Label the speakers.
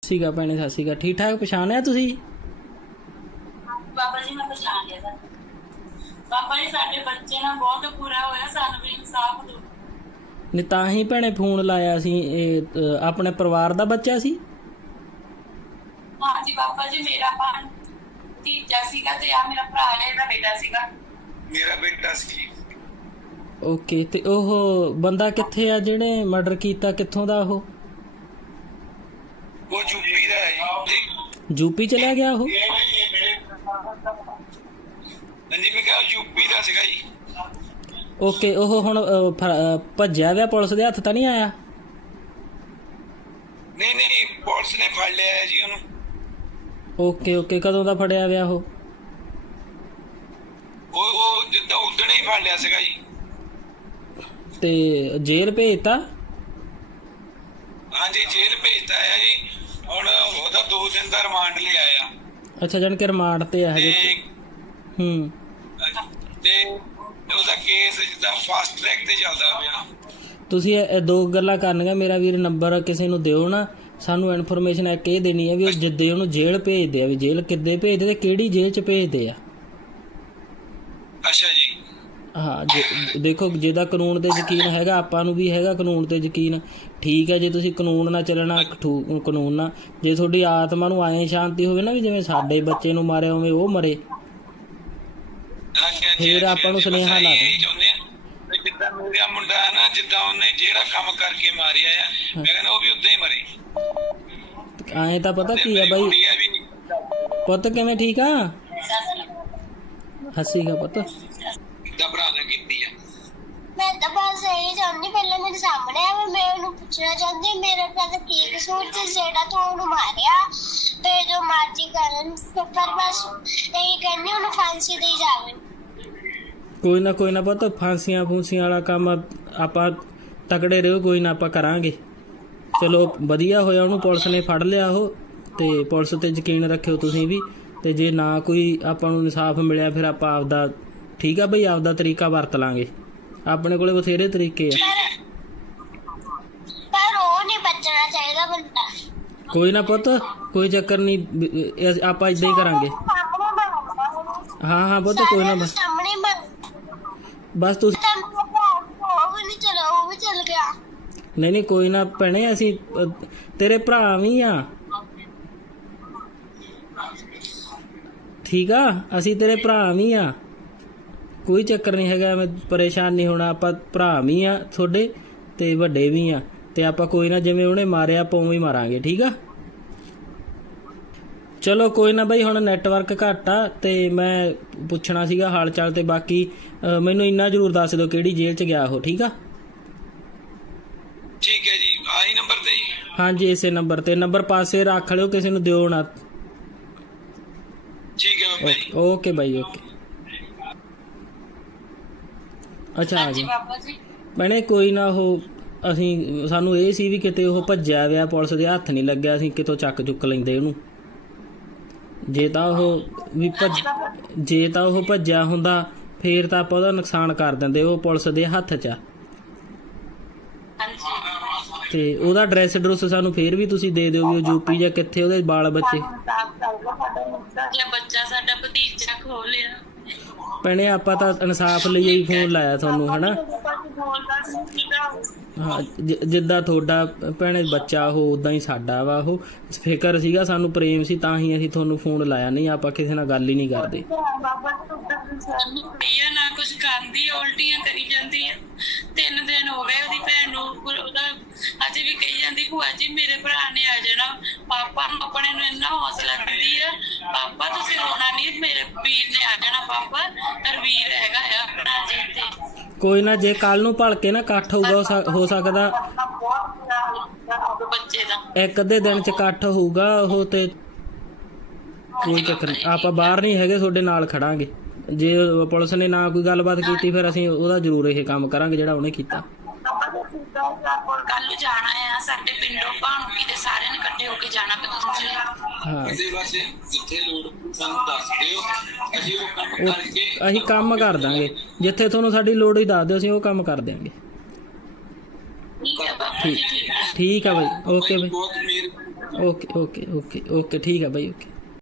Speaker 1: ਸੀਗਾ ਭੈਣੇ, ਸਤਿ ਸ਼੍ਰੀ ਅਕਾਲ। ਠੀਕ ਠਾਕ ਪਛਾਣਿਆ ਤੁਸੀਂ?
Speaker 2: ਬਾਬਾ ਜੀ ਮੈਂ ਪਛਾਣ ਲਿਆ ਸਰ। ਬਾਬਾ ਜੀ ਸਾਡੇ ਬੱਚੇ ਨਾਲ ਬਹੁਤ ਬੁਰਾ ਹੋਇਆ, ਸਾਨੂੰ ਵੀ ਇਨਸਾਫ ਦਿਓ।
Speaker 1: ਨਹੀਂ ਤਾਂ ਹੀ ਭੈਣੇ ਫੋਨ ਲਾਇਆ ਸੀ। ਇਹ ਆਪਣੇ ਪਰਿਵਾਰ ਦਾ ਬੱਚਾ ਸੀ?
Speaker 2: ਹਾਂਜੀ ਬਾਬਾ ਜੀ, ਮੇਰਾ ਭਤੀਜਾ ਸੀਗਾ ਤੇ ਆ ਮੇਰਾ ਭਰਾ ਹੈ, ਇਹਦਾ ਬੇਟਾ ਸੀਗਾ। ਮੇਰਾ ਬੇਟਾ ਸੀ।
Speaker 1: ਓਕੇ, ਤੇ ਉਹ ਬੰਦਾ ਕਿੱਥੇ ਆ ਜਿਹਨੇ ਮਰਡਰ ਕੀਤਾ? ਕਿੱਥੋਂ ਦਾ ਉਹ
Speaker 2: ਯੂਪੀ ਦਾ ਹੈ ਜੀ।
Speaker 1: ਯੂਪੀ ਚਲਾ ਗਿਆ ਉਹ?
Speaker 2: ਹਾਂਜੀ ਮੈਂ ਕਿਹਾ ਯੂਪੀ ਦਾ ਸੀਗਾ ਜੀ।
Speaker 1: ਓਕੇ, ਉਹ ਹੁਣ ਭੱਜਿਆ ਗਿਆ? ਪੁਲਿਸ ਦੇ ਹੱਥ ਤਾਂ ਨਹੀਂ ਆਇਆ?
Speaker 2: ਨਹੀਂ ਪੁਲਿਸ ਨੇ ਫੜ ਲਿਆ ਜੀ ਉਹਨੂੰ।
Speaker 1: ਓਕੇ ਓਕੇ, ਕਦੋਂ ਦਾ ਫੜਿਆ ਗਿਆ ਉਹ
Speaker 2: ਜਿੱਦਾਂ ਉਦਣ ਹੀ ਫੜ ਲਿਆ ਸੀਗਾ ਜੀ।
Speaker 1: ਤੇ ਜੇਲ੍ਹ ਭੇਜਤਾ?
Speaker 2: ਹਾਂਜੀ ਜੇਲ੍ਹ ਭੇਜਤਾ ਹੈ ਜੀ। ਹੁਣ ਉਹਦਾ 2 ਦਿਨ ਦਾ ਰਿਮਾਂਡ ਲਿਆ ਆ।
Speaker 1: ਅੱਛਾ, ਜਾਣ ਕੇ ਰਿਮਾਂਡ ਤੇ ਆ ਹਜੇ?
Speaker 2: ਤੇ ਉਹਦਾ ਕੇਸ ਜਿੱਦਾਂ ਫਾਸਟ ਟਰੈਕ ਤੇ ਚੱਲਦਾ ਪਿਆ।
Speaker 1: ਤੁਸੀਂ ਇਹ 2 ਗੱਲਾਂ ਕਰਨੀਆਂ ਮੇਰਾ ਵੀਰ। ਨੰਬਰ ਕਿਸੇ ਨੂੰ ਦਿਓ ਨਾ, ਸਾਨੂੰ ਇਨਫੋਰਮੇਸ਼ਨ ਇੱਕ ਇਹ ਦੇਣੀ ਹੈ ਵੀ ਉਹ ਜਿੱਦੇ ਉਹਨੂੰ ਜੇਲ੍ਹ ਭੇਜਦੇ ਆ, ਵੀ ਜੇਲ੍ਹ ਕਿੱਦੇ ਭੇਜਦੇ ਤੇ ਕਿਹੜੀ ਜੇਲ੍ਹ 'ਚ ਭੇਜਦੇ ਆ।
Speaker 2: ਅੱਛਾ ਜੀ।
Speaker 1: ਹਾਂ, ਦੇਖੋ ਜਿਹਦਾ ਕਾਨੂੰਨ 'ਤੇ ਯਕੀਨ ਹੈਗਾ, ਆਪਾਂ ਨੂੰ ਵੀ ਹੈਗਾ ਕਾਨੂੰਨ 'ਤੇ ਯਕੀਨ। ਠੀਕ ਹੈ, ਜੇ ਤੁਸੀਂ ਕਾਨੂੰਨ ਨਾਲ ਚੱਲਣਾ, ਕਾਨੂੰਨ ਨਾਲ। ਜੇ ਤੁਹਾਡੀ ਆਤਮਾ ਨੂੰ ਆਏ ਸ਼ਾਂਤੀ ਹੋਵੇ ਨਾ ਵੀ ਜਿਵੇਂ ਸਾਡੇ ਬੱਚੇ ਨੂੰ ਮਾਰਿਆ ਉਵੇਂ ਉਹ ਮਰੇ, ਫਿਰ ਆਪਾਂ ਨੂੰ ਸੁਨੇਹਾ ਲਾ ਦੇ।
Speaker 2: ਜਿੱਦਾਂ ਮੇਰਾ ਮੁੰਡਾ ਹੈ ਨਾ, ਜਿੱਦਾਂ ਉਹਨੇ ਜਿਹੜਾ ਕੰਮ ਕਰਕੇ ਮਾਰਿਆ ਆ, ਮੈਂ ਕਹਿੰਦਾ ਉਹ ਵੀ ਉਦਾਂ ਹੀ ਮਰੇ।
Speaker 1: ਐਂ ਤਾਂ ਪਤਾ ਕੀ ਆ ਬਾਈ ਪੁੱਤ, ਕਿਵੇਂ ਠੀਕ ਆ? ਹੱਸੀਗਾ ਪੁੱਤ।
Speaker 2: ਕਿੱਦਾਂ ਭਰਾ ਨੇ ਕੀਤੀ ਆ?
Speaker 3: ਮੈਂ ਤਾਂ ਬਸ ਇਹ ਚਾਹੁੰਦੀ, ਪਹਿਲਾਂ ਮੇਰੇ ਸਾਹਮਣੇ ਆ, ਮੈਂ ਉਹਨੂੰ ਪੁੱਛਣਾ ਚਾਹੁੰਦੀ ਮੇਰੇ ਨਾਲ ਕੀ ਕਸੂਰ ਸੀ ਜਿਹੜਾ ਤੂੰ ਉਹਨੂੰ ਮਾਰਿਆ। ਤੇ ਜੋ ਮਰਜ਼ੀ ਕਰਨ, ਪਰ ਬਸ ਇਹੀ ਕਹਿੰਦੀ ਉਹਨੂੰ ਫਾਂਸੀ ਦੇਈ ਜਾਵੇ।
Speaker 1: ਕੋਈ ਨਾ ਪੁੱਤ, ਫਾਂਸੀਆਂ ਫੂਸੀਆਂ ਵਾਲਾ ਕੰਮ ਆਪਾਂ ਤਕੜੇ ਰਹੋ, ਕੋਈ ਨਾ ਆਪਾਂ ਕਰਾਂਗੇ। ਚਲੋ ਵਧੀਆ ਹੋਇਆ ਉਹਨੂੰ ਪੁਲਿਸ ਨੇ ਫੜ ਲਿਆ ਉਹ, ਤੇ ਪੁਲਿਸ 'ਤੇ ਯਕੀਨ ਰੱਖਿਓ ਤੁਸੀਂ ਵੀ। ਤੇ ਜੇ ਨਾ ਕੋਈ ਆਪਾਂ ਨੂੰ ਇਨਸਾਫ ਮਿਲਿਆ ਫਿਰ ਆਪਾਂ ਆਪਦਾ, ਠੀਕ ਆ ਬਈ, ਆਪਦਾ ਤਰੀਕਾ ਵਰਤ ਲਾਂਗੇ। ਆਪਣੇ ਕੋਲੇ ਬਥੇਰੇ ਤਰੀਕੇ ਆ।
Speaker 3: ਪਰ ਉਹ ਨਹੀਂ ਬਚਣਾ ਚਾਹੀਦਾ ਬੰਦਾ।
Speaker 1: ਕੋਈ ਨਾ ਪੁੱਤ, ਕੋਈ ਚੱਕਰ ਨਹੀਂ, ਆਪਾਂ ਇਦਾਂ ਹੀ ਕਰਾਂਗੇ। ਹਾਂ ਪੁੱਤ, ਕੋਈ ਨਾ, ਬਸ ਤੁਸੀਂ
Speaker 3: ਉਹ ਵੀ ਚਲ ਗਿਆ।
Speaker 1: ਨਹੀਂ ਕੋਈ ਨਾ ਭੈਣੇ, ਅਸੀਂ ਤੇਰੇ ਭਰਾ ਵੀ ਆ, ਠੀਕ ਆ? ਅਸੀਂ ਤੇਰੇ ਭਰਾ ਵੀ ਆ, ਕੋਈ ਚੱਕਰ ਨਹੀਂ ਹੈਗਾ, ਐਵੇਂ ਪਰੇਸ਼ਾਨ ਨਹੀਂ ਹੋਣਾ। ਆਪਾਂ ਭਰਾ ਵੀ ਆ ਤੁਹਾਡੇ ਤੇ ਵੱਡੇ ਵੀ ਆ, ਤੇ ਆਪਾਂ ਕੋਈ ਨਾ ਜਿਵੇਂ ਉਹਨੇ ਮਾਰਿਆ ਆਪਾਂ ਉਵੇਂ ਹੀ ਮਾਰਾਂਗੇ, ਠੀਕ ਆ? ਚਲੋ ਕੋਈ ਨਾ ਬਾਈ, ਹੁਣ ਨੈਟਵਰਕ ਘੱਟ ਆ ਤੇ ਮੈਂ ਪੁੱਛਣਾ ਸੀਗਾ ਹਾਲ ਚਾਲ। ਤੇ ਬਾਕੀ ਮੈਨੂੰ ਇੰਨਾ ਜ਼ਰੂਰ ਦੱਸ ਦਿਓ ਕਿਹੜੀ ਜੇਲ੍ਹ 'ਚ ਗਿਆ ਉਹ, ਠੀਕ ਆ?
Speaker 2: ਠੀਕ ਹੈ ਜੀ, ਆਹੀ ਨੰਬਰ ਤੇ ਜੀ? ਹਾਂਜੀ,
Speaker 1: ਇਸੇ ਨੰਬਰ ਤੇ। ਨੰਬਰ ਪਾਸੇ ਰੱਖ ਲਿਓ, ਕਿਸੇ ਨੂੰ ਦਿਓ ਨਾ।
Speaker 2: ਠੀਕ ਹੈ ਬਾਬਾ ਜੀ।
Speaker 1: ਓਕੇ ਬਾਈ, ਓਕੇ। ਅੱਛਾ ਆ ਗਿਆ ਭੈਣੇ, ਕੋਈ ਨਾ। ਉਹ ਸਾਨੂੰ ਇਹ ਸੀ ਵੀ ਕਿਤੇ ਉਹ ਭੱਜਿਆ ਗਿਆ, ਪੁਲਿਸ ਦੇ ਹੱਥ ਨਹੀਂ ਲੱਗਿਆ, ਅਸੀਂ ਕਿਤੋਂ ਚੱਕ ਚੁੱਕ ਲੈਂਦੇ ਉਹਨੂੰ। ਜੇ ਤਾਂ ਉਹ ਭੱਜਿਆ ਹੁੰਦਾ ਫੇਰ ਤਾਂ ਆਪਾਂ ਉਹਦਾ ਨੁਕਸਾਨ ਕਰ ਦਿੰਦੇ। ਉਹ ਪੁਲਿਸ ਦੇ ਹੱਥ 'ਚ ਆ, ਤੇ ਉਹਦਾ ਐਡਰੈਸ ਐਡਰੈਸ ਸਾਨੂੰ ਫੇਰ ਵੀ ਤੁਸੀਂ ਦੇ ਦਿਓ ਵੀ ਉਹ ਯੂਪੀ ਜਾਂ ਕਿੱਥੇ, ਉਹਦੇ ਬਾਲ ਬੱਚੇ।
Speaker 2: ਬੱਚਾ ਸਾਡਾ ਭਤੀਜਾ ਖੋ ਲਿਆ
Speaker 1: ਭੈਣੇ, ਆਪਾਂ ਤਾਂ ਇਨਸਾਫ ਲਈ ਹੀ ਫੋਨ ਲਾਇਆ ਤੁਹਾਨੂੰ, ਹਨਾ? ਹਾਂ, ਜਿੱਦਾਂ ਤੁਹਾਡਾ ਭੈਣੇ ਬੱਚਾ ਉਹ ਉਦਾਂ ਹੀ ਸਾਡਾ ਵਾ। ਉਹ ਫਿਕਰ ਸੀਗਾ ਸਾਨੂੰ, ਪ੍ਰੇਮ ਸੀ, ਤਾਂ ਹੀ ਅਸੀਂ ਤੁਹਾਨੂੰ ਫੋਨ ਲਾਇਆ। ਨਹੀਂ ਆਪਾਂ ਕਿਸੇ ਨਾਲ ਗੱਲ ਹੀ ਨਹੀਂ ਕਰਦੇ।
Speaker 2: ਨਾ ਕੁਝ ਖਾਂਦੀ, ਉਲਟੀਆਂ ਕਰੀ ਜਾਂਦੀ ਆ। 3 ਦਿਨ ਹੋ ਗਏ ਉਹਦੀ ਭੈਣ ਨੂੰ, ਉਹਦਾ ਅੱਜ ਵੀ ਕਹੀ ਜਾਂਦੀ ਭੂਆ ਜੀ ਮੇਰੇ ਭਰਾ ਨੇ ਆ ਜਾਣਾ। ਪਾਪਾ ਨੂੰ ਆਪਣੇ ਨੂੰ ਇੰਨਾ ਹੌਸਲਾ ਦਿੰਦੀ ਆ, ਪਾਪਾ ਤੁਸੀਂ ਰੋਣਾ ਨਹੀਂ, ਮੇਰੇ ਵੀਰ ਨੇ ਆ ਜਾਣਾ। ਪਾਪਾ ਰਵੀਰ ਹੈਗਾ ਆ ਆਪਣਾ ਜੀ। ਤੇ
Speaker 1: ਕੋਈ ਨਾ, ਜੇ ਕੱਲ ਨੂੰ ਭਲਕੇ ਨਾ ਇਕੱਠ ਹੋਊਗਾ, ਹੋ ਸਕਦਾ
Speaker 2: ਬੱਚੇ ਦਾ
Speaker 1: 1 ਅੱਧੇ ਦਿਨ 'ਚ ਇਕੱਠ ਹੋਊਗਾ ਉਹ, ਤੇ ਕੋਈ ਚੱਕਰ ਨਹੀਂ। ਆਪਾਂ ਬਾਹਰ ਨਹੀਂ ਹੈਗੇ, ਤੁਹਾਡੇ ਨਾਲ ਖੜਾਂਗੇ। ਜੇ ਪੁਲਿਸ ਨੇ ਨਾ ਕੋਈ ਗੱਲਬਾਤ ਕੀਤੀ ਫਿਰ ਅਸੀਂ ਉਹਦਾ ਜ਼ਰੂਰ ਇਹ ਕੰਮ ਕਰਾਂਗੇ ਜਿਹੜਾ ਉਹਨੇ ਕੀਤਾ।
Speaker 2: ਕੱਲ ਨੂੰ ਜਾਣਾ ਆ ਸਾਡੇ ਪਿੰਡੋਂ ਭਾਣੂਕੀ ਦੇ ਸਾਰਿਆਂ ਨੇ ਇਕੱਠੇ ਹੋ ਕੇ ਜਾਣਾ।
Speaker 1: ਅਸੀਂ ਕੰਮ ਕਰ ਦਾਂਗੇ, ਜਿੱਥੇ ਤੁਹਾਨੂੰ ਸਾਡੀ ਲੋੜ ਹੀ ਦੱਸ ਦਿਓ, ਅਸੀਂ ਉਹ ਕੰਮ ਕਰ ਦਿਆਂਗੇ। ਠੀਕ ਆ ਬਾਈ, ਓਕੇ ਬਾਈ। ਓਕੇ ਓਕੇ ਓਕੇ ਓਕੇ ਠੀਕ ਆ ਬਾਈ ਓਕੇ